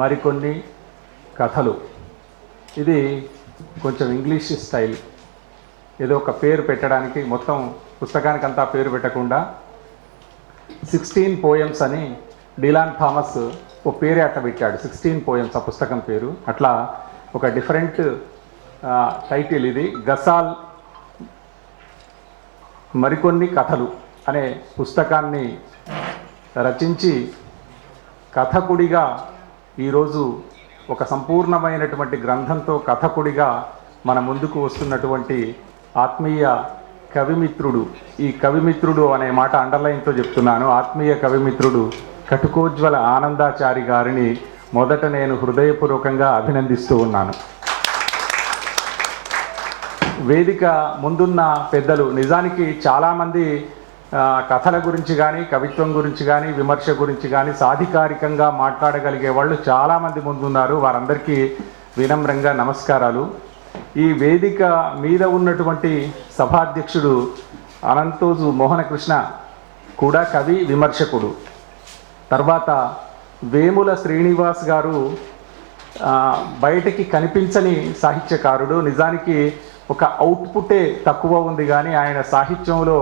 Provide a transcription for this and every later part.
మరికొన్ని కథలు. ఇది కొంచెం ఇంగ్లీష్ స్టైల్, ఏదో ఒక పేరు పెట్టడానికి, మొత్తం పుస్తకానికి అంతా పేరు పెట్టకుండా 16 పోయమ్స్ అని డిలాన్ థామస్ ఓ పేరే అట్లా పెట్టాడు. 16 పోయమ్స్ ఆ పుస్తకం పేరు. అట్లా ఒక డిఫరెంట్ టైటిల్ ఇది. గసాల్ మరికొన్ని కథలు అనే పుస్తకాన్ని రచించి కథకుడిగా ఈరోజు ఒక సంపూర్ణమైనటువంటి గ్రంథంతో కథకుడిగా మన ముందుకు వస్తున్నటువంటి ఆత్మీయ కవిమిత్రుడు, ఈ కవిమిత్రుడు అనే మాట అండర్లైన్తో చెప్తున్నాను, ఆత్మీయ కవిమిత్రుడు కటుకోజ్వల ఆనందాచారి గారిని మొదట నేను హృదయపూర్వకంగా అభినందిస్తూ ఉన్నాను. వేదిక ముందున్న పెద్దలు, నిజానికి చాలామంది కథల గురించి కానీ, కవిత్వం గురించి కానీ, విమర్శ గురించి కానీ సాధికారికంగా మాట్లాడగలిగే వాళ్ళు చాలామంది ముందున్నారు. వారందరికీ వినమ్రంగా నమస్కారాలు. ఈ వేదిక మీద ఉన్నటువంటి సభాధ్యక్షుడు అనంతోజు మోహనకృష్ణ కూడా కవి, విమర్శకుడు. తర్వాత వేముల శ్రీనివాస్ గారు బయటికి కనిపించని సాహిత్యకారుడు. నిజానికి ఒక అవుట్పుటే తక్కువ ఉంది, కానీ ఆయన సాహిత్యంలో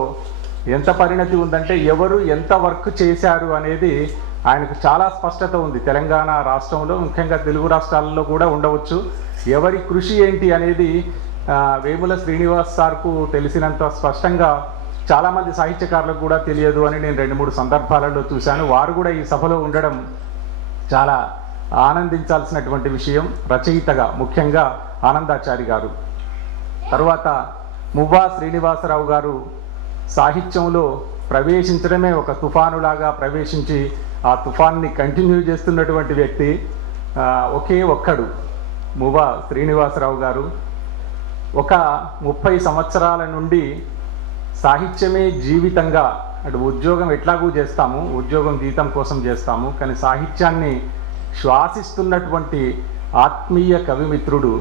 ఎంత పరిణతి ఉందంటే ఎవరు ఎంత వర్క్ చేశారు అనేది ఆయనకు చాలా స్పష్టత ఉంది. తెలంగాణ రాష్ట్రంలో, ముఖ్యంగా తెలుగు రాష్ట్రాలలో కూడా ఉండవచ్చు. ఎవరి కృషి ఏంటి అనేది వేముల శ్రీనివాస్ సార్కు తెలిసినంత స్పష్టంగా చాలామంది సాహిత్యకారులకు కూడా తెలియదు అని నేను 2-3 సందర్భాలలో చూశాను. వారు కూడా ఈ సభలో ఉండడం చాలా ఆనందించాల్సినటువంటి విషయం, రచయితగా ముఖ్యంగా ఆనందాచారి గారు. తర్వాత మువ్వా శ్రీనివాసరావు గారు సాహిత్యంలో ప్రవేశించడమే ఒక తుఫానులాగా ప్రవేశించి ఆ తుఫాన్ని కంటిన్యూ చేస్తున్నటువంటి వ్యక్తి ఒకే ఒక్కడు, మువ్వా శ్రీనివాసరావు గారు. ఒక 30 సంవత్సరాల నుండి సాహిత్యమే జీవితంగా, అటు ఉద్యోగం ఎట్లాగూ చేస్తాము, ఉద్యోగం జీతం కోసం చేస్తాము, కానీ సాహిత్యాన్ని శ్వాసిస్తున్నటువంటి ఆత్మీయ కవిమిత్రుడు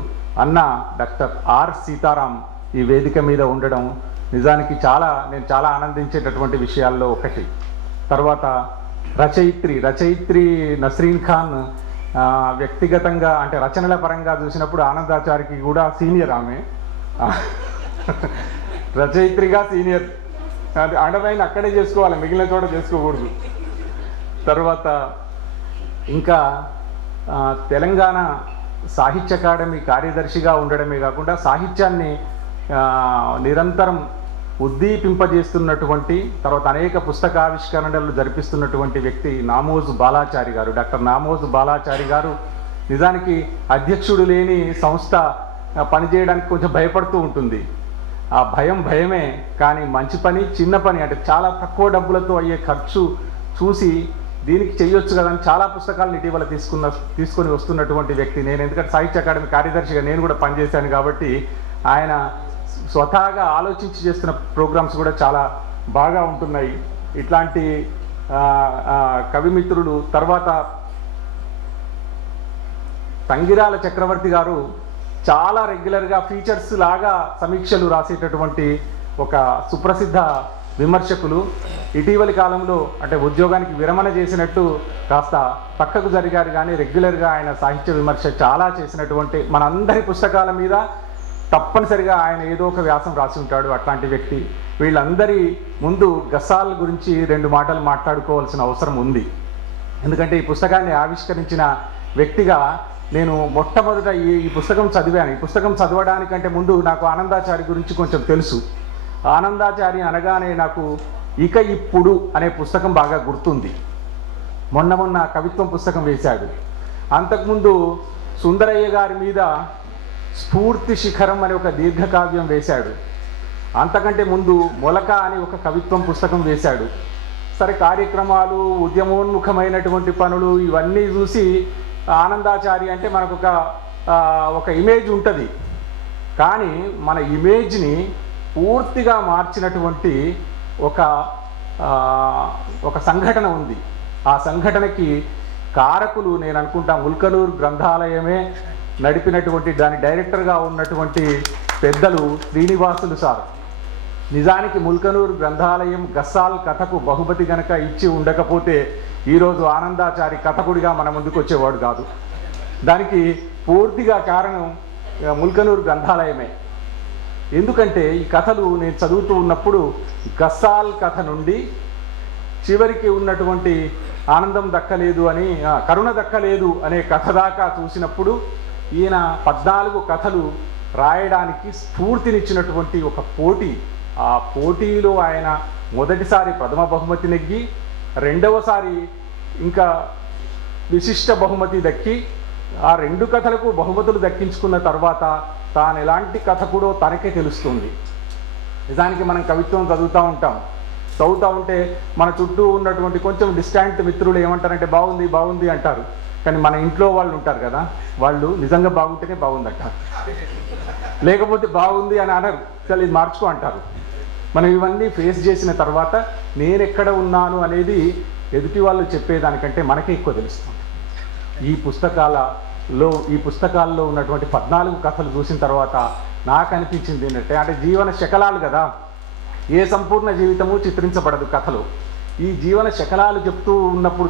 అన్న డాక్టర్ ఆర్ సీతారాం ఈ వేదిక మీద ఉండడం నిజానికి నేను చాలా ఆనందించేటటువంటి విషయాల్లో ఒకటి. తర్వాత రచయిత్రి నస్రీన్ ఖాన్ వ్యక్తిగతంగా అంటే రచనల పరంగా చూసినప్పుడు ఆనందాచారికి కూడా సీనియర్. ఆమె రచయిత్రిగా సీనియర్, అండర్లైన్ అక్కడే చేసుకోవాలి, మిగిలిన చోట చేసుకోకూడదు. తర్వాత ఇంకా తెలంగాణ సాహిత్య అకాడమీ కార్యదర్శిగా ఉండడమే కాకుండా సాహిత్యాన్ని నిరంతరం ఉద్దీపింపజేస్తున్నటువంటి, తర్వాత అనేక పుస్తకావిష్కరణలు జరిపిస్తున్నటువంటి వ్యక్తి నామోజు బాలాచారి గారు. డాక్టర్ నామోజు బాలాచారి గారు నిజానికి అధ్యక్షుడు లేని సంస్థ పనిచేయడానికి కొంచెం భయపడుతూ ఉంటుంది. ఆ భయమే, కానీ మంచి పని, చిన్న పని, అంటే చాలా తక్కువ డబ్బులతో అయ్యే ఖర్చు చూసి దీనికి చేయొచ్చు కదా అని చాలా పుస్తకాలను ఇటీవల తీసుకొని వస్తున్నటువంటి వ్యక్తి నేను. ఎందుకంటే సాహిత్య అకాడమీ కార్యదర్శిగా నేను కూడా పనిచేశాను కాబట్టి ఆయన స్వతహాగా ఆలోచించి చేస్తున్న ప్రోగ్రామ్స్ కూడా చాలా బాగా ఉంటున్నాయి. ఇట్లాంటి కవిమిత్రులు. తర్వాత తంగిరాల చక్రవర్తి గారు చాలా రెగ్యులర్గా ఫీచర్స్ లాగా సమీక్షలు రాసేటటువంటి ఒక సుప్రసిద్ధ విమర్శకులు. ఇటీవలి కాలంలో అంటే ఉద్యోగానికి విరమణ చేసినట్టు కాస్త పక్కకు జరిగారు, కానీ రెగ్యులర్గా ఆయన సాహిత్య విమర్శ చాలా చేసినటువంటి, మనందరి పుస్తకాల మీద తప్పనిసరిగా ఆయన ఏదో ఒక వ్యాసం రాసి ఉంటాడు. అట్లాంటి వ్యక్తి. వీళ్ళందరి ముందు గసాల్ గురించి 2 మాటలు మాట్లాడుకోవాల్సిన అవసరం ఉంది. ఎందుకంటే ఈ పుస్తకాన్ని ఆవిష్కరించిన వ్యక్తిగా నేను మొట్టమొదట ఈ పుస్తకం చదివాను. ఈ పుస్తకం చదవడానికంటే ముందు నాకు ఆనందాచారి గురించి కొంచెం తెలుసు. ఆనందాచారి అనగానే నాకు ఇక ఇప్పుడు అనే పుస్తకం బాగా గుర్తుంది. మొన్న కవిత్వం పుస్తకం వేశాడు. అంతకుముందు సుందరయ్య గారి మీద స్ఫూర్తి శిఖరం అనే ఒక దీర్ఘకావ్యం వేశాడు. అంతకంటే ముందు మొలక అని ఒక కవిత్వం పుస్తకం వేశాడు. సరే, కార్యక్రమాలు, ఉద్యమోన్ముఖమైనటువంటి పనులు ఇవన్నీ చూసి ఆనందాచారి అంటే మనకు ఒక ఇమేజ్ ఉంటుంది. కానీ మన ఇమేజ్ని పూర్తిగా మార్చినటువంటి ఒక సంఘటన ఉంది. ఆ సంఘటనకి కారకులు నేను అనుకుంటా ముల్కనూరు గ్రంథాలయమే నడిపినటువంటి, దాని డైరెక్టర్గా ఉన్నటువంటి పెద్దలు శ్రీనివాసులు సార్. నిజానికి ముల్కనూరు గ్రంథాలయం గస్సాల్ కథకు బహుమతి గనక ఇచ్చి ఉండకపోతే ఈరోజు ఆనందాచారి కథకుడిగా మన ముందుకు వచ్చేవాడు కాదు. దానికి పూర్తిగా కారణం ముల్కనూరు గ్రంథాలయమే. ఎందుకంటే ఈ కథలు నేను చదువుతూ ఉన్నప్పుడు గస్సాల్ కథ నుండి చివరికి ఉన్నటువంటి ఆనందం దక్కలేదు అని, కరుణ దక్కలేదు అనే కథ దాకా చూసినప్పుడు ఈయన 14 కథలు రాయడానికి స్ఫూర్తినిచ్చినటువంటి ఒక పోటీ. ఆ పోటీలో ఆయన మొదటిసారి ప్రథమ బహుమతి నెగ్గి, రెండవసారి ఇంకా విశిష్ట బహుమతి దక్కి, ఆ 2 కథలకు బహుమతులు దక్కించుకున్న తర్వాత తాను ఎలాంటి కథకుడో తనకే తెలుస్తుంది. నిజానికి మనం కవిత్వం చదువుతూ ఉంటే మన చుట్టూ ఉన్నటువంటి కొంచెం డిస్టాంట్ మిత్రులు ఏమంటారంటే బాగుంది బాగుంది అంటారు. కానీ మన ఇంట్లో వాళ్ళు ఉంటారు కదా, వాళ్ళు నిజంగా బాగుంటేనే బాగుందంటారు, లేకపోతే బాగుంది అని అనరు, చాలా ఇది మార్చుకో అంటారు. మనం ఇవన్నీ ఫేస్ చేసిన తర్వాత నేను ఎక్కడ ఉన్నాను అనేది ఎదుటి వాళ్ళు చెప్పేదానికంటే మనకే ఎక్కువ తెలుస్తుంది. ఈ పుస్తకాల్లో ఉన్నటువంటి 14 కథలు చూసిన తర్వాత నాకు అనిపించింది ఏంటంటే, అంటే జీవన శకలాలు కదా, ఏ సంపూర్ణ జీవితము చిత్రించబడదు కథలు. ఈ జీవన శకలాలు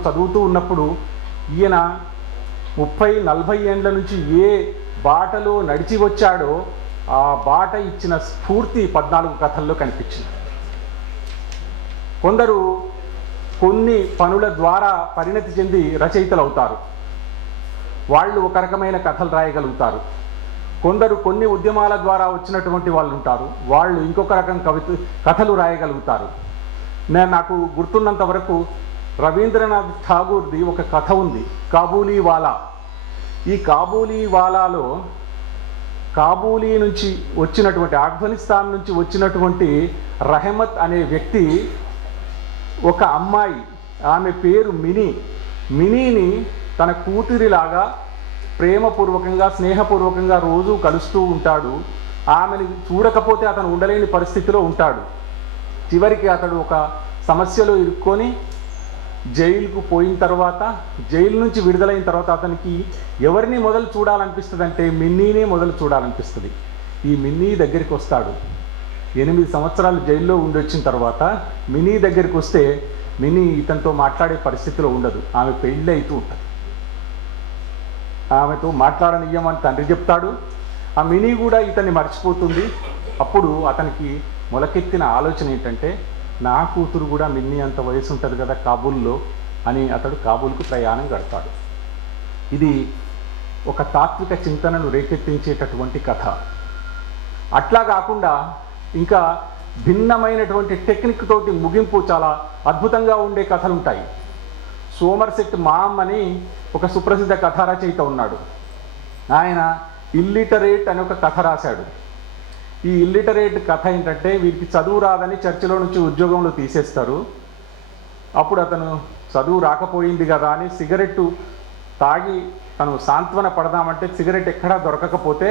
చదువుతూ ఉన్నప్పుడు ఈయన 30-40 ఏండ్ల నుంచి ఏ బాటలో నడిచి వచ్చాడో ఆ బాట ఇచ్చిన స్ఫూర్తి 14 కథల్లో కనిపించింది. కొందరు కొన్ని పనుల ద్వారా పరిణతి చెంది రచయితలు అవుతారు, వాళ్ళు ఒక రకమైన కథలు రాయగలుగుతారు. కొందరు కొన్ని ఉద్యమాల ద్వారా వచ్చినటువంటి వాళ్ళు ఉంటారు, వాళ్ళు ఇంకొక రకం కథలు రాయగలుగుతారు. నాకు గుర్తున్నంత వరకు రవీంద్రనాథ్ ఠాగూర్ది ఒక కథ ఉంది, కాబూలీవాలా. ఈ కాబూలీవాలాలో కాబూలీ నుంచి వచ్చినటువంటి, ఆఫ్ఘనిస్తాన్ నుంచి వచ్చినటువంటి రహమత్ అనే వ్యక్తి ఒక అమ్మాయి, ఆమె పేరు మినీని తన కూతురిలాగా ప్రేమపూర్వకంగా స్నేహపూర్వకంగా రోజు కలుస్తూ ఉంటాడు. ఆమెను చూడకపోతే అతను ఉండలేని పరిస్థితిలో ఉంటాడు. చివరికి అతడు ఒక సమస్యలో ఇరుక్కొని జైలుకు పోయిన తర్వాత, జైలు నుంచి విడుదలైన తర్వాత అతనికి ఎవరిని మొదలు చూడాలనిపిస్తుంది అంటే మిన్నీనే మొదలు చూడాలనిపిస్తుంది. ఈ మిన్నీ దగ్గరికి వస్తాడు. 8 సంవత్సరాలు జైల్లో ఉండొచ్చిన తర్వాత మినీ దగ్గరికి వస్తే మినీ ఇతనితో మాట్లాడే పరిస్థితిలో ఉండదు. ఆమె పెళ్ళి అవుతూ ఉంటుంది. ఆమెతో మాట్లాడనియ్యమని తండ్రి చెప్తాడు. ఆ మినీ కూడా ఇతన్ని మర్చిపోతుంది. అప్పుడు అతనికి మొలకెత్తిన ఆలోచన ఏంటంటే, నా కూతురు కూడా మిన్నీ అంత వయసు ఉంటుంది కదా కాబూల్లో అని అతడు కాబూల్కు ప్రయాణం కడతాడు. ఇది ఒక తాత్విక చింతనను రేకెత్తించేటటువంటి కథ. అట్లా కాకుండా ఇంకా భిన్నమైనటువంటి టెక్నిక్ తోటి ముగింపు చాలా అద్భుతంగా ఉండే కథలు ఉంటాయి. సోమర్సెట్ మామ్ అని ఒక సుప్రసిద్ధ కథా రచయిత ఉన్నాడు. ఆయన ఇల్లిటరేట్ అని ఒక కథ రాశాడు. ఈ ఇల్లిటరేట్ కథ ఏంటంటే, వీరికి చదువు రాదని చర్చిలో నుంచి ఉద్యోగంలో తీసేస్తారు. అప్పుడు అతను చదువు రాకపోయింది కదా అని సిగరెట్టు తాగి తను సాంత్వన పడదామంటే సిగరెట్ ఎక్కడా దొరకకపోతే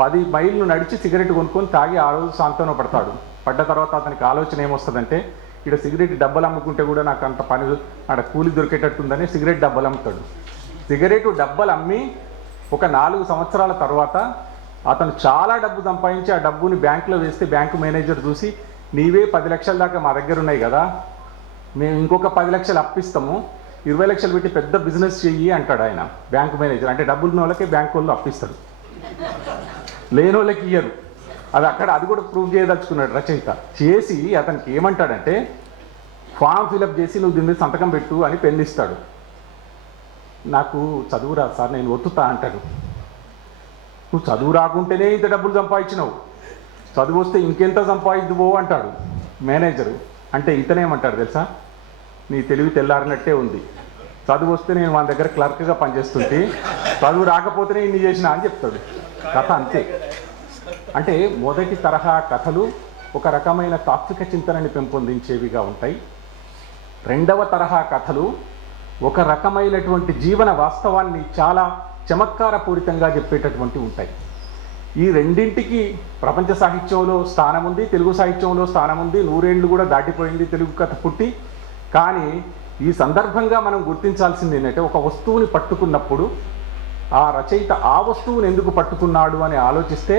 10 మైళ్ళు నడిచి సిగరెట్ కొనుక్కొని తాగి ఆ రోజు సాంత్వన పడతాడు. పడ్డ తర్వాత అతనికి ఆలోచన ఏమొస్తుందంటే, ఇక్కడ సిగరెట్ డబ్బలు అమ్ముకుంటే కూడా నాకు అంత పని అక్కడ కూలి దొరికేటట్టుందని సిగరెట్ డబ్బలు అమ్ముతాడు. సిగరెట్ డబ్బలు అమ్మి ఒక 4 సంవత్సరాల తర్వాత అతను చాలా డబ్బు సంపాదించి ఆ డబ్బుని బ్యాంకులో వేస్తే బ్యాంకు మేనేజర్ చూసి, నీవే 10 లక్షల దాకా మా దగ్గర ఉన్నాయి కదా, మేము ఇంకొక 10 లక్షలు అప్పిస్తాము, 20 లక్షలు పెట్టి పెద్ద బిజినెస్ చెయ్యి అంటాడు ఆయన. బ్యాంకు మేనేజర్ అంటే డబ్బులు ఉన్న వాళ్ళకే బ్యాంకు వాళ్ళు అప్పిస్తాడు, లేని వాళ్ళకి ఇయ్యరు. అది కూడా ప్రూవ్ చేయదలుచుకున్నాడు రచయిత. చేసి అతనికి ఏమంటాడంటే, ఫామ్ ఫిలప్ చేసి నువ్వు దీని మీద సంతకం పెట్టు అని పెన్నిస్తాడు. నాకు చదువు రాదు సార్, నేను ఒత్తుతా అంటాడు. నువ్వు చదువు రాకుంటేనే ఇంత డబ్బులు సంపాదించినావు, చదువు వస్తే ఇంకెంత సంపాదిద్దువో అంటాడు మేనేజరు. అంటే ఇతనేమంటాడు తెలుసా, నీ తెలివి తెల్లారినట్టే ఉంది, చదువు వస్తే నేను మన దగ్గర క్లర్క్గా పనిచేస్తుంటే చదువు రాకపోతేనే ఇన్ని చేసినా అని చెప్తాడు. కథ అంతే. అంటే మొదటి తరహా కథలు ఒక రకమైన తాత్విక చింతనని పెంపొందించేవిగా ఉంటాయి. రెండవ తరహా కథలు ఒక రకమైనటువంటి జీవన వాస్తవాన్ని చాలా చమత్కారపూరితంగా చెప్పేటటువంటి ఉంటాయి. ఈ రెండింటికి ప్రపంచ సాహిత్యంలో స్థానం ఉంది, తెలుగు సాహిత్యంలో స్థానం ఉంది. 100 ఏళ్ళు కూడా దాటిపోయింది తెలుగు కథ పుట్టి. కానీ ఈ సందర్భంగా మనం గుర్తించాల్సింది ఏంటంటే, ఒక వస్తువుని పట్టుకున్నప్పుడు ఆ రచయిత ఆ వస్తువుని ఎందుకు పట్టుకున్నాడు అని ఆలోచిస్తే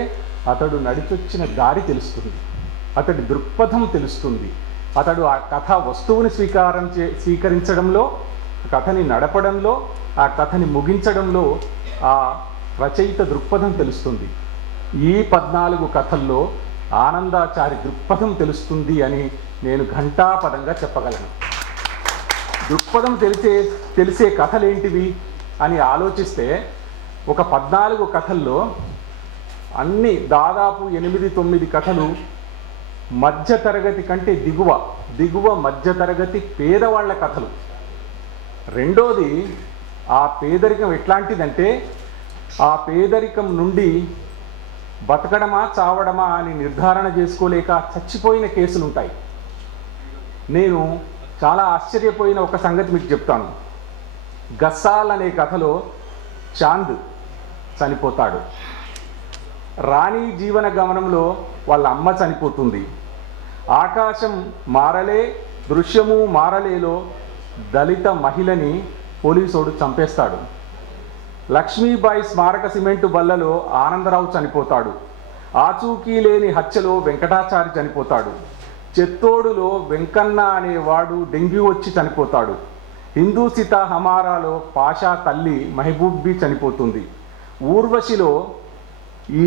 అతడు నడిచొచ్చిన దారి తెలుస్తుంది, అతడి దృక్పథం తెలుస్తుంది, అతడు ఆ కథ వస్తువుని స్వీకరించడంలో, కథని నడపడంలో, ఆ కథని ముగించడంలో ఆ రచయిత దృక్పథం తెలుస్తుంది. ఈ 14 కథల్లో ఆనందాచారి దృక్పథం తెలుస్తుంది అని నేను ఘంటాపదంగా చెప్పగలను. దృక్పథం తెలిసే కథలేంటివి అని ఆలోచిస్తే ఒక 14 కథల్లో అన్ని దాదాపు 8-9 కథలు మధ్యతరగతి కంటే దిగువ మధ్యతరగతి పేదవాళ్ల కథలు. రెండోది, ఆ పేదరికం ఎట్లాంటిదంటే ఆ పేదరికం నుండి బతకడమా చావడమా అని నిర్ధారణ చేసుకోలేక చచ్చిపోయిన కేసులు ఉంటాయి. నేను చాలా ఆశ్చర్యపోయిన ఒక సంగతి మీకు చెప్తాను. గస్సాల్ అనే కథలో చాంద్ చనిపోతాడు. రాణి జీవన గమనంలో వాళ్ళ అమ్మ చనిపోతుంది. ఆకాశం మారలే దృశ్యము మారలేలో దళిత మహిళని పోలీసోడు చంపేస్తాడు. లక్ష్మీబాయి స్మారక సిమెంటు బల్లలో ఆనందరావు చనిపోతాడు. ఆచూకీ లేని హత్యలో వెంకటాచారి చనిపోతాడు. చెత్తోడులో వెంకన్న అనేవాడు డెంగ్యూ వచ్చి చనిపోతాడు. హిందూ సీతా హమారాలో పాషా తల్లి మెహబూబ్బీ చనిపోతుంది. ఊర్వశిలో ఈ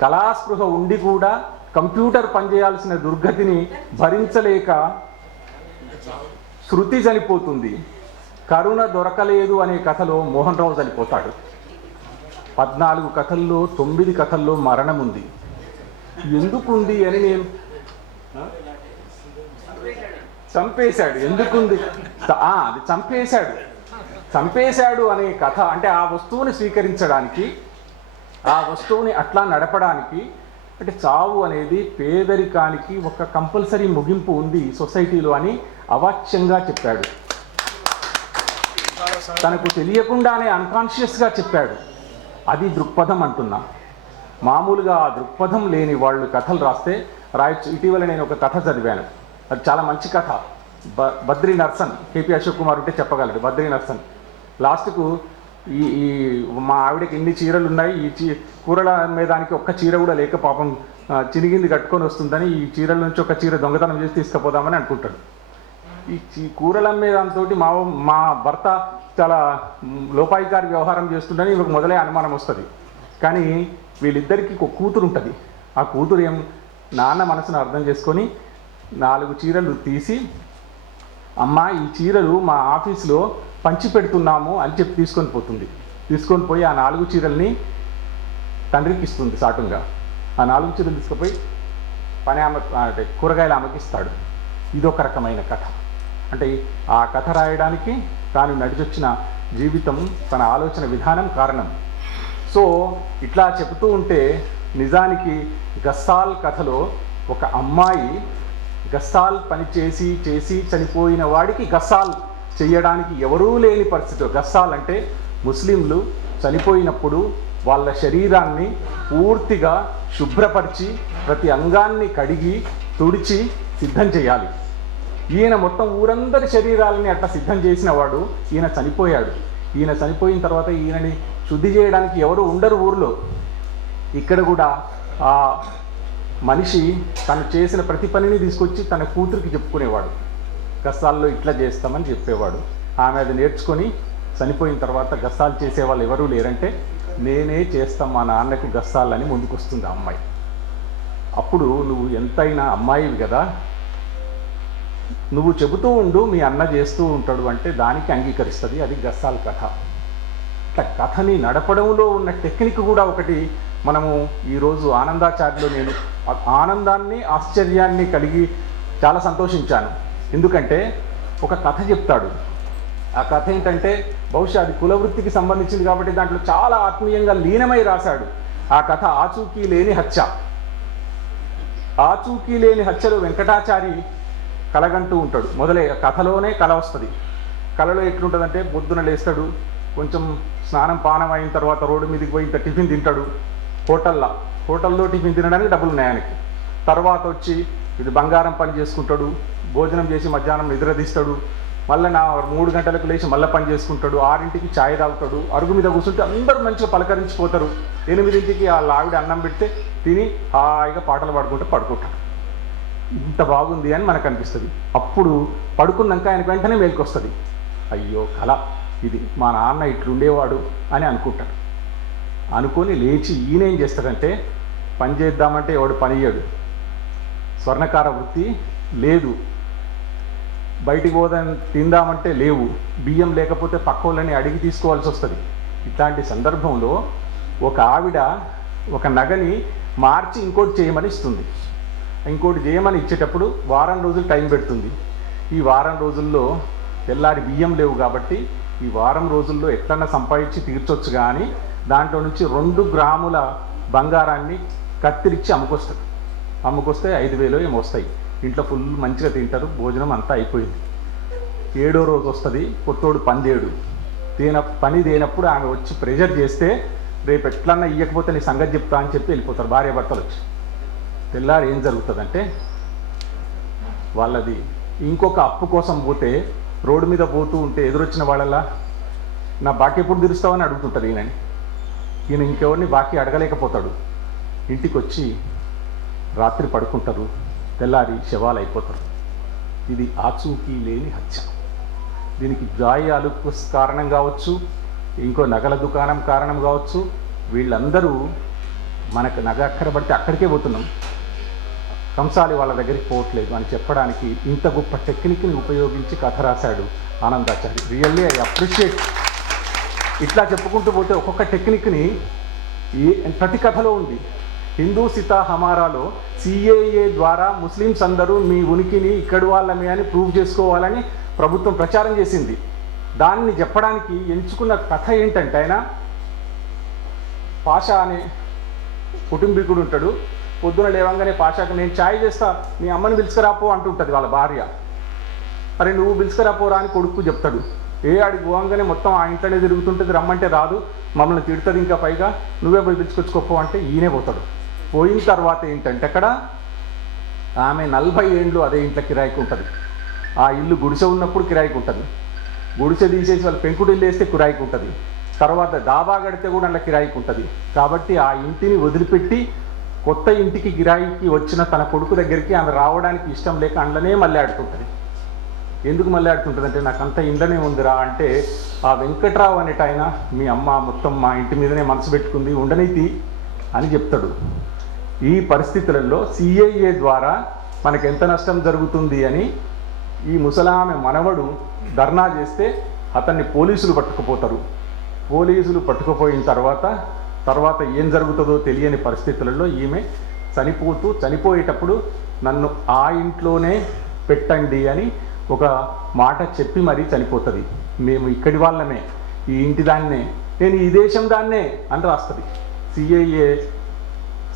కళాస్పృహ ఉండి కూడా కంప్యూటర్ పనిచేయాల్సిన దుర్గతిని భరించలేక శృతి చనిపోతుంది. కరుణ దొరకలేదు అనే కథలో మోహన్ రావు చనిపోతాడు. 14 కథల్లో 9 కథల్లో మరణం ఉంది. ఎందుకుంది అని నేను చంపేశాడు. ఎందుకుంది? అది చంపేశాడు అనే కథ అంటే ఆ వస్తువుని స్వీకరించడానికి, ఆ వస్తువుని అట్లా నడపడానికి, అంటే చావు అనేది పేదరికానికి ఒక కంపల్సరీ ముగింపు ఉంది సొసైటీలో అని అవాచ్యంగా చెప్పాడు. తనకు తెలియకుండానే అన్కాన్షియస్గా చెప్పాడు. అది దృక్పథం అంటున్నా. మామూలుగా ఆ దృక్పథం లేని వాళ్ళు కథలు రాయొచ్చు. ఇటీవల నేను ఒక కథ చదివాను. అది చాలా మంచి కథ. బద్రీ నర్సన్, కేపీ అశోక్ కుమార్ ఉంటే చెప్పగలడు. బద్రీ నర్సన్ లాస్ట్కు ఈ మా ఆవిడకి ఎన్ని చీరలు ఉన్నాయి, ఈ కూరల మేదానికి ఒక్క చీర కూడా లేక పాపం చినిగింది కట్టుకొని వస్తుందని ఈ చీరల నుంచి ఒక చీర దొంగతనం చేసి తీసుకుపోదామని అనుకుంటాడు. ఈ కూరల మేదాంతో మా భర్త చాలా లోపాయికారి వ్యవహారం చేస్తుండని ఇవకు మొదలే అనుమానం వస్తుంది. కానీ వీళ్ళిద్దరికీ ఒక కూతురు ఉంటుంది. ఆ కూతురు నాన్న మనసును అర్థం చేసుకొని 4 చీరలు తీసి, అమ్మ ఈ చీరలు మా ఆఫీసులో పంచి పెడుతున్నాము అని చెప్పి తీసుకొని పోయి ఆ 4 చీరల్ని తండ్రికి ఇస్తుంది సాటుగా. ఆ 4 చీరలు తీసుకుపోయి అంటే కూరగాయలు అమ్మకిస్తాడు. ఇదొక రకమైన కథ. అంటే ఆ కథ రాయడానికి తాను నడిచొచ్చిన జీవితం, తన ఆలోచన విధానం కారణం. సో ఇట్లా చెబుతూ ఉంటే నిజానికి గస్సాల్ కథలో ఒక అమ్మాయి గస్సాల్ పని చేసి చనిపోయిన వాడికి గస్సాల్ చేయడానికి ఎవరూ లేని పరిస్థితి. గస్సాల్ అంటే ముస్లింలు చనిపోయినప్పుడు వాళ్ళ శరీరాన్ని పూర్తిగా శుభ్రపరిచి ప్రతి అంగాన్ని కడిగి తుడిచి సిద్ధం చేయాలి. ఈయన మొత్తం ఊరందరి శరీరాలని అట్లా సిద్ధం చేసిన వాడు ఈయన చనిపోయాడు. ఈయన చనిపోయిన తర్వాత ఈయనని శుద్ధి చేయడానికి ఎవరు ఉండరు ఊరిలో. ఇక్కడ కూడా ఆ మనిషి తను చేసిన ప్రతి పనిని తీసుకొచ్చి తన కూతురికి చెప్పుకునేవాడు. గస్సాల్లో ఇట్లా చేస్తామని చెప్పేవాడు. ఆమె అది నేర్చుకొని చనిపోయిన తర్వాత గస్సాలు చేసేవాళ్ళు ఎవరూ లేరంటే నేనే చేస్తాం మా నాన్నకు గస్సాలని ముందుకొస్తుంది ఆ అమ్మాయి. అప్పుడు నువ్వు ఎంతైనా అమ్మాయివి కదా, నువ్వు చెబుతూ ఉండు మీ అన్న చేస్తూ ఉంటాడు అంటే దానికి అంగీకరిస్తుంది. అది గస్సాల్ కథ. ఇట్లా కథని నడపడంలో ఉన్న టెక్నిక్ కూడా ఒకటి మనము ఈరోజు ఆనందాచార్యలో నేను ఆనందాన్ని ఆశ్చర్యాన్ని కలిగి చాలా సంతోషించాను. ఎందుకంటే ఒక కథ చెప్తాడు. ఆ కథ ఏంటంటే బహుశా అది కులవృత్తికి సంబంధించింది కాబట్టి దాంట్లో చాలా ఆత్మీయంగా లీనమై రాశాడు. ఆ కథ ఆచూకీ లేని హత్య. ఆచూకీ లేని హత్యలో వెంకటాచారి కలగంటూ ఉంటాడు. మొదలే కథలోనే కళ వస్తుంది. కళలో ఎట్లుంటుందంటే పొద్దున లేస్తాడు, కొంచెం స్నానం పానం అయిన తర్వాత రోడ్డు మీదకి పోయి ఇంత టిఫిన్ తింటాడు. హోటల్లో టిఫిన్ తినడానికి డబ్బులు ఉన్నాయి ఆయనకి. తర్వాత వచ్చి ఇది బంగారం పని చేసుకుంటాడు. భోజనం చేసి మధ్యాహ్నం నిద్రదీస్తాడు. మళ్ళీ 3 గంటలకు లేచి మళ్ళీ పని చేసుకుంటాడు. 6ంటికి ఛాయ్ తాగుతాడు. అరుగు మీద కూర్చుంటే అందరూ మంచిగా పలకరించిపోతారు. 8ంటికి వాళ్ళ ఆవిడ అన్నం పెడితే తిని హాయిగా పాటలు పాడుకుంటూ పడుకుంటాడు. ఇంత బాగుంది అని మనకు అనిపిస్తుంది. అప్పుడు పడుకున్నాక ఆయనకు వెంటనే మేలుకొస్తుంది, అయ్యో కళ ఇది, మా నాన్న ఇట్లుండేవాడు అని అనుకుంటాడు. అనుకొని లేచి ఈయన ఏం చేస్తాడంటే, పని చేద్దామంటే ఎవడు పని చేయడు, స్వర్ణకార వృత్తి లేదు, బయటికి పోదాం తిందామంటే లేవు, బియ్యం లేకపోతే పక్క వాళ్ళని అడిగి తీసుకోవాల్సి వస్తుంది. ఇట్లాంటి సందర్భంలో ఒక ఆవిడ ఒక నగని మార్చి ఇంకోటి చేయమని ఇస్తుంది. ఇంకోటి చేయమని ఇచ్చేటప్పుడు వారం రోజులు టైం పెడుతుంది. ఈ వారం రోజుల్లో తెల్లారి బియ్యం లేవు కాబట్టి ఈ వారం రోజుల్లో ఎట్లన్నా సంపాదించి తీర్చొచ్చు, కానీ దాంట్లో నుంచి 2 గ్రాముల బంగారాన్ని కత్తిరించి అమ్ముకొస్తే 5,000 ఏమో వస్తాయి. ఇంట్లో ఫుల్ మంచిగా తింటారు, భోజనం అంతా అయిపోయింది. 7వ రోజు వస్తుంది, కొత్తోడు పని దేనప్పుడు ఆమె వచ్చి ప్రెజర్ చేస్తే, రేపు ఎట్లన్నా ఇవ్వకపోతే నీ సంగతి చెప్తా అని చెప్పి వెళ్ళిపోతారు భార్యాభర్తలు వచ్చి. తెల్లారి ఏం జరుగుతుందంటే, వాళ్ళది ఇంకొక అప్పు కోసం పోతే రోడ్డు మీద పోతూ ఉంటే ఎదురొచ్చిన వాళ్ళలా నా బాకీ ఎప్పుడు తీరుస్తావని అడుగుతుంటారు ఈయనని. ఈయన ఇంకెవరిని బాకీ అడగలేకపోతాడు. ఇంటికి వచ్చి రాత్రి పడుకుంటారు, తెల్లారి శవాలు అయిపోతారు. ఇది ఆచూకీ లేని హత్య. దీనికి గాయాలకు కారణం కావచ్చు, ఇంకో నగల దుకాణం కారణం కావచ్చు. వీళ్ళందరూ మనకు నగ అక్కడ పడితే అక్కడికే పోతున్నాం, కంసాలి వాళ్ళ దగ్గరికి పోవట్లేదు అని చెప్పడానికి ఇంత గొప్ప టెక్నిక్ని ఉపయోగించి కథ రాశాడు ఆనందాచారి. Really I appreciate. ఇట్లా చెప్పుకుంటూ పోతే ఒక్కొక్క టెక్నిక్ని ప్రతి కథలో ఉంది. హిందూ సితా హమారాలో సిఏఏ ద్వారా ముస్లిమ్స్ అందరూ మీ ఉనికిని ఇక్కడి వాళ్ళమే అని ప్రూవ్ చేసుకోవాలని ప్రభుత్వం ప్రచారం చేసింది. దాన్ని చెప్పడానికి ఎంచుకున్న కథ ఏంటంటే, ఆయన పాషా అనే కుటుంబీకుడు ఉంటాడు. పొద్దున లేవంగానే పాషాకు నేను ఛాయ్ చేస్తా, నీ అమ్మని పిలుచుకురాపో అంటుంటుంది వాళ్ళ భార్య. అరే నువ్వు పిలుచుకురాపోరా అని కొడుకు చెప్తాడు. ఆడికి పోగానే మొత్తం ఆ ఇంట్లోనే తిరుగుతుంటుంది, రమ్మంటే రాదు, మమ్మల్ని తిడుతుంది, ఇంకా పైగా నువ్వే పోయి పిలుచుకొచ్చుకోపో అంటే ఈయనే పోతాడు. పోయిన తర్వాత ఏంటంటే, అక్కడ ఆమె 40 ఏండ్లు అదే ఇంట్లో కిరాయికి ఉంటుంది. ఆ ఇల్లు గుడిసె ఉన్నప్పుడు కిరాయికి ఉంటుంది, గుడిసె తీసేసి వాళ్ళు పెంకుడు ఇల్లు వేస్తే కిరాయికి ఉంటుంది, తర్వాత డాబా కడితే కూడా అలా కిరాయికి ఉంటుంది. కాబట్టి ఆ ఇంటిని వదిలిపెట్టి కొత్త ఇంటికి కిరాయికి వచ్చిన తన కొడుకు దగ్గరికి ఆమె రావడానికి ఇష్టం లేక అందులోనే మళ్ళీ ఆడుతుంటుంది. ఎందుకు మళ్ళీ ఆడుతుంటుంది అంటే, నాకంతా ఇంట్లోనే ఉందిరా అంటే, ఆ వెంకట్రావు అనేట ఆయన మీ అమ్మ మొత్తం మా ఇంటి మీదనే మనసు పెట్టుకుంది, ఉండనీతి అని చెప్తాడు. ఈ పరిస్థితులలో సిఐఏ ద్వారా మనకు ఎంత నష్టం జరుగుతుంది అని ఈ ముసలామె మనవడు ధర్నా చేస్తే అతన్ని పోలీసులు పట్టుకుపోతారు. పోలీసులు పట్టుకుపోయిన తర్వాత ఏం జరుగుతుందో తెలియని పరిస్థితులలో ఈమె చనిపోయేటప్పుడు నన్ను ఆ ఇంట్లోనే పెట్టండి అని ఒక మాట చెప్పి మరీ చనిపోతుంది. మేము ఇక్కడి వాళ్ళమే, ఈ ఇంటి దాన్నే, నేను ఈ దేశం దాన్నే అని రాస్తుంది. సిఐఏ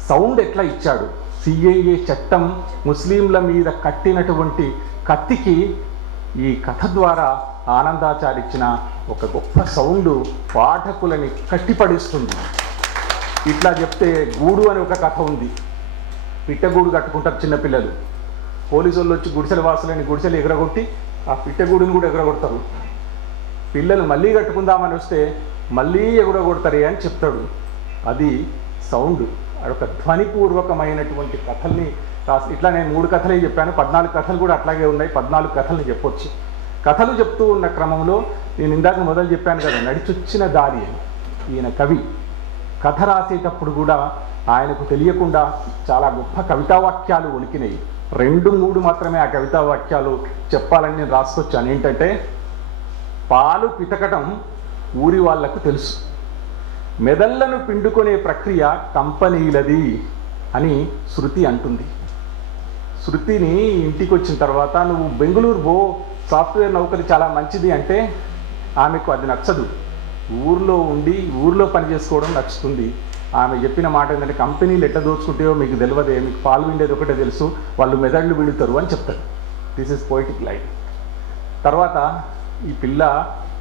సౌండ్ ఎట్లా ఇచ్చాడు, సిఐఏ చట్టం ముస్లింల మీద కట్టినటువంటి కత్తికి ఈ కథ ద్వారా ఆనందాచారి ఇచ్చిన ఒక గొప్ప సౌండ్ పాఠకులని కట్టిపడిస్తుంది. ఇట్లా చెప్తే గూడు అని ఒక కథ ఉంది. పిట్టగూడు కట్టుకుంటారు చిన్నపిల్లలు, పోలీసు వాళ్ళు వచ్చి గుడిసెల వాసులని గుడిసెలు ఎగరగొట్టి ఆ పిట్టగూడుని కూడా ఎగరగొడతారు. పిల్లలు మళ్ళీ కట్టుకుందామని వస్తే మళ్ళీ ఎగరగొడతారే అని చెప్తాడు. అది సౌండ్, అదొక ధ్వనిపూర్వకమైనటువంటి కథల్ని రాసి. ఇట్లా నేను 3 కథలే చెప్పాను, 14 కథలు కూడా అట్లాగే ఉన్నాయి. 14 కథల్ని చెప్పొచ్చు. కథలు చెప్తూ ఉన్న క్రమంలో నేను ఇందాక మొదలు చెప్పాను కదా, నడిచొచ్చిన దారి అని. ఈయన కవి కథ రాసేటప్పుడు కూడా ఆయనకు తెలియకుండా చాలా గొప్ప కవితా వాక్యాలు ఒలికినాయి. 2-3 మాత్రమే ఆ కవితా వాక్యాలు చెప్పాలని నేను రాసుకొచ్చాను. ఏంటంటే, పాలు పితకటం ఊరి వాళ్లకు తెలుసు, మెదళ్లను పిండుకునే ప్రక్రియ కంపెనీలది అని శృతి అంటుంది. శృతిని ఇంటికి వచ్చిన తర్వాత నువ్వు బెంగళూరు పో, సాఫ్ట్వేర్ నౌకరి చాలా మంచిది అంటే ఆమెకు అది నచ్చదు. ఊర్లో ఉండి ఊర్లో పని చేసుకోవడం నచ్చుతుంది. ఆమె చెప్పిన మాట ఏంటంటే, కంపెనీలు ఎట్లా దోచుకుంటాయో మీకు తెలియదే, మీకు పాలు విండేది ఒకటే తెలుసు, వాళ్ళు మెదళ్ళు విడుతారు అని చెప్తారు. This is poetic line. తర్వాత ఈ పిల్ల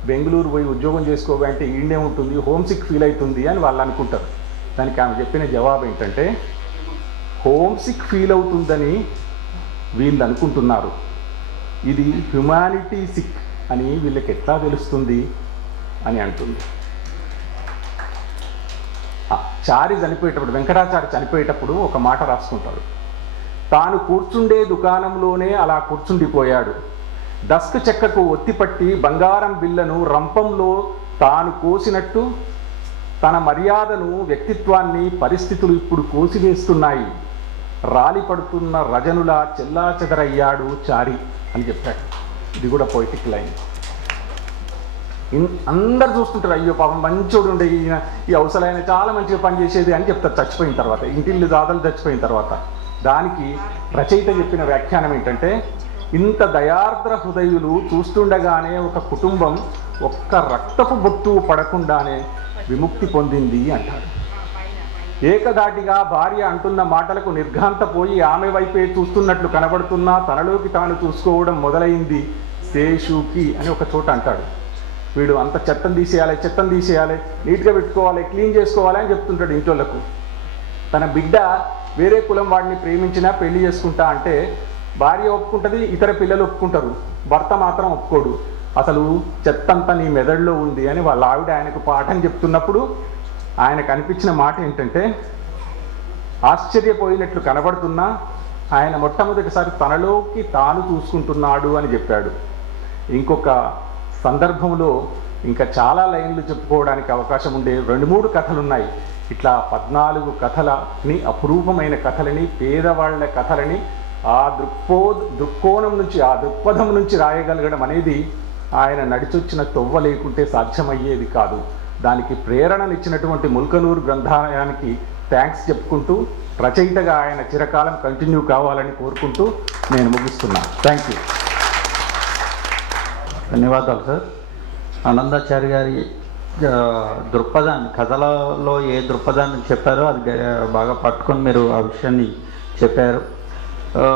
బెంగళూరు పోయి ఉద్యోగం చేసుకోవాలంటే ఈడే ఉంటుంది, హోమ్ సిక్ ఫీల్ అవుతుంది అని వాళ్ళు అనుకుంటారు. దానికి ఆమె చెప్పిన జవాబు ఏంటంటే, హోమ్ సిక్ ఫీల్ అవుతుందని వీళ్ళు అనుకుంటున్నారు, ఇది హ్యుమానిటీ సిక్ అని వీళ్ళకి ఎట్లా తెలుస్తుంది అని అంటుంది. చారి చనిపోయేటప్పుడు, వెంకటాచారి చనిపోయేటప్పుడు ఒక మాట రాసుకుంటాడు. తాను కూర్చుండే దుకాణంలోనే అలా కూర్చుండిపోయాడు. డస్క్ చెక్కకు ఒత్తిపట్టి బంగారం బిళ్ళను రంపంలో తాను కోసినట్టు తన మర్యాదను, వ్యక్తిత్వాన్ని పరిస్థితులు ఇప్పుడు కోసివేస్తున్నాయి. రాలిపడుతున్న రజనులా చెల్లాచెదరయ్యాడు చారి అని చెప్పాడు. ఇది కూడా పొయిటిక్ లైన్. అందరు చూస్తుంటారు, అయ్యో పాపం మంచోడు ఉండే ఈయన, ఈ అవసరమైన చాలా మంచిగా పనిచేసేది అని చెప్తారు చచ్చిపోయిన తర్వాత, ఇంటిల్లు దాతలు చచ్చిపోయిన తర్వాత. దానికి రచయిత చెప్పిన వ్యాఖ్యానం ఏంటంటే, ఇంత దయార్ద్ర హృదయులు చూస్తుండగానే ఒక కుటుంబం ఒక్క రక్తపు బొట్టు పడకుండానే విముక్తి పొందింది అంటాడు. ఏకదాటిగా భార్య అంటున్న మాటలకు నిర్ఘాంతపోయి ఆమె వైపే చూస్తున్నట్లు కనబడుతున్నా తనలోకి తాను చూసుకోవడం మొదలైంది శేషుకి అని ఒక చోట అంటాడు. వీడు అంత చెత్తను తీసేయాలి, నీట్గా పెట్టుకోవాలి, క్లీన్ చేసుకోవాలి అని చెప్తుంటాడు ఇంట్లోలకు. తన బిడ్డ వేరే కులం వాడిని ప్రేమించినా పెళ్లి చేసుకుంటా అంటే భార్య ఒప్పుకుంటుంది, ఇతర పిల్లలు ఒప్పుకుంటారు, భర్త మాత్రం ఒప్పుకోడు. అసలు చెత్తంతా నీ మెదడులో ఉంది అని వాళ్ళ ఆవిడ ఆయనకు పాఠం చెప్తున్నప్పుడు ఆయనకు అనిపించిన మాట ఏంటంటే, ఆశ్చర్యపోయినట్లు కనబడుతున్నా ఆయన మొట్టమొదటిసారి తనలోకి తాను చూసుకుంటున్నాడు అని చెప్పాడు. ఇంకొక సందర్భంలో ఇంకా చాలా లైన్లు చెప్పుకోవడానికి అవకాశం ఉండే 2-3 కథలు ఉన్నాయి. ఇట్లా 14 కథలని, అపురూపమైన కథలని, పేదవాళ్ల కథలని ఆ దృక్కోణం నుంచి, ఆ దృక్పథం నుంచి రాయగలగడం అనేది ఆయన నడిచొచ్చిన తొవ్వ లేకుంటే సాధ్యమయ్యేది కాదు. దానికి ప్రేరణనిచ్చినటువంటి ముల్కనూరు గ్రంథాలయానికి థ్యాంక్స్ చెప్పుకుంటూ, రచయితగా ఆయన చిరకాలం కంటిన్యూ కావాలని కోరుకుంటూ నేను ముగిస్తున్నాను. Thank you. ధన్యవాదాలు సార్. ఆనందాచారి గారి దృక్పథాన్ని, కథలలో ఏ దృక్పథాన్ని చెప్పారో అది బాగా పట్టుకొని మీరు ఆ విషయాన్ని చెప్పారు.